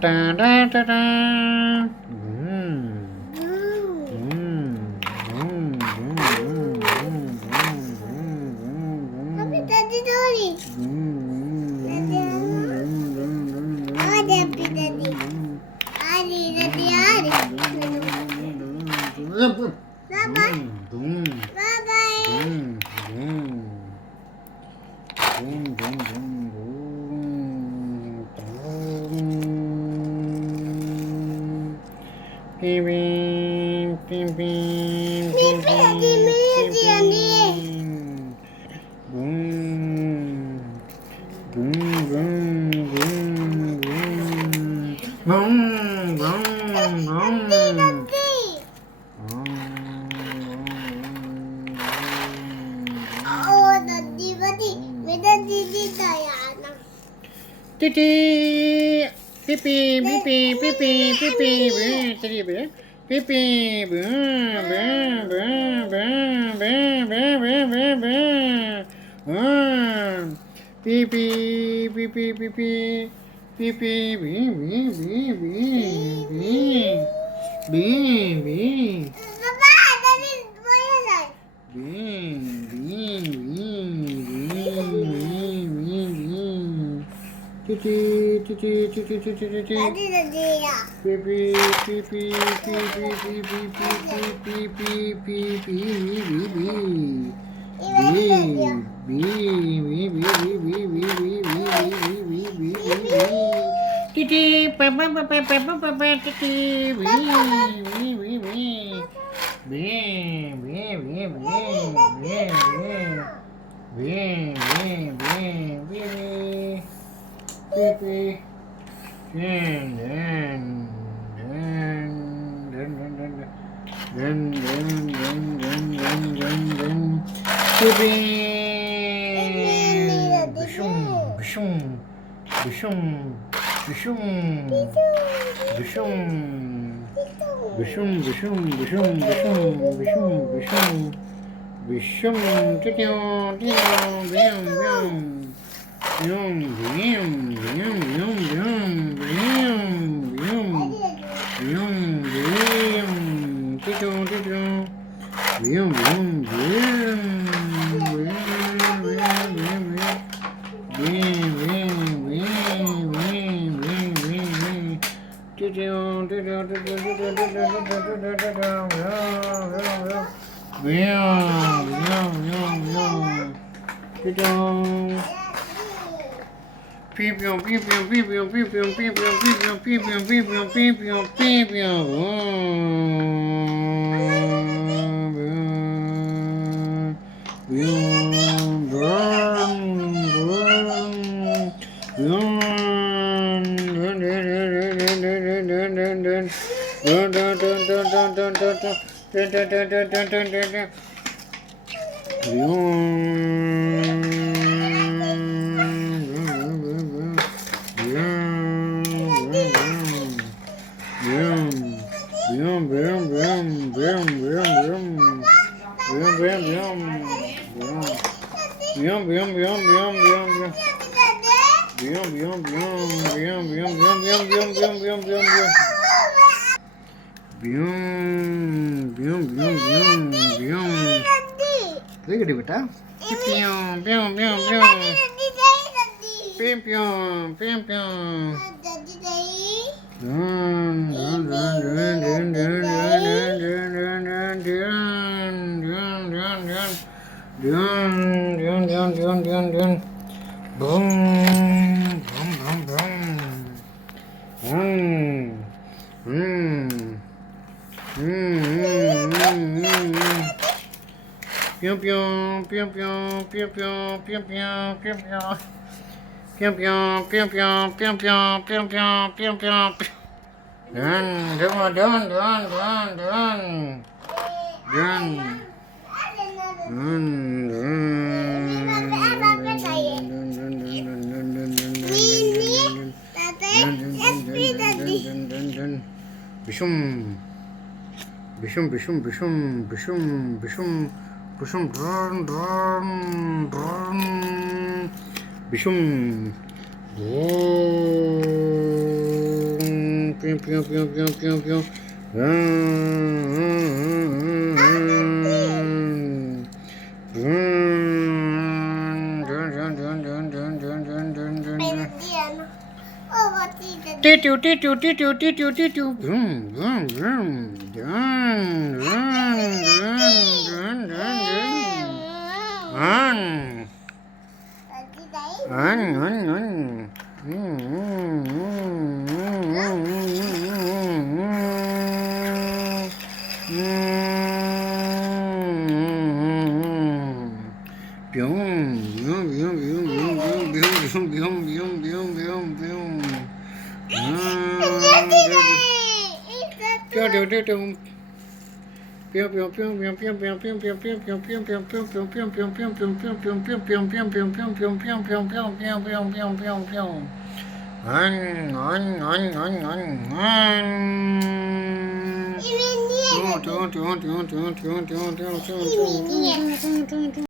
Da da da da. Boom. Boom. Boom. Boom. Boom. Boom. Tapi tadi tadi. Ada api tadi. Hari tadi hari. Bye Boom. bye bye. Boom. Boom. Boom. Boom. Boom. Beep, beep, beep, beep, Beep, beep, beep, beep. Boom, boom, boom, boom, boom, boom, boom, boom. Oh, tadi tadi. Beda tadi Diana. Titi, pipi, pipi, pipi, pipi, tadi apa ya? Pipi, pipi, pipi, pipi, pipi, bi. Papa, tadi boleh tak? Tadi tadi ya. Tadi. Gede beta. Pium, pium, pium, Tadi pium. tadi. Pium, pium, pium, pium. Tadi tadi. Dun, dun, dun, dun, dun, dun, dun, dun, dun, dun, dun, dun, dun. Dun, dun, dun, dun, dun, dun. Boom, boom, boom, boom. Pium, pium, pium, pium, pium, pium, pium, pium, pium, pium. Pium, pium, pium, pium, pium, pium, pium, pium, pium, pium. Dun, dun, dun, dun, dun, dun. Dun. Dun, dun. Bishum. Bishum, bishum, bishum, bishum, bishum, bishum, drum, drum, drum. Bishum. Boom. piu piu piu piu piu piu. Titu titu titu titu titu. Vroom vroom vroom. Run run run run run. Run. Run run run.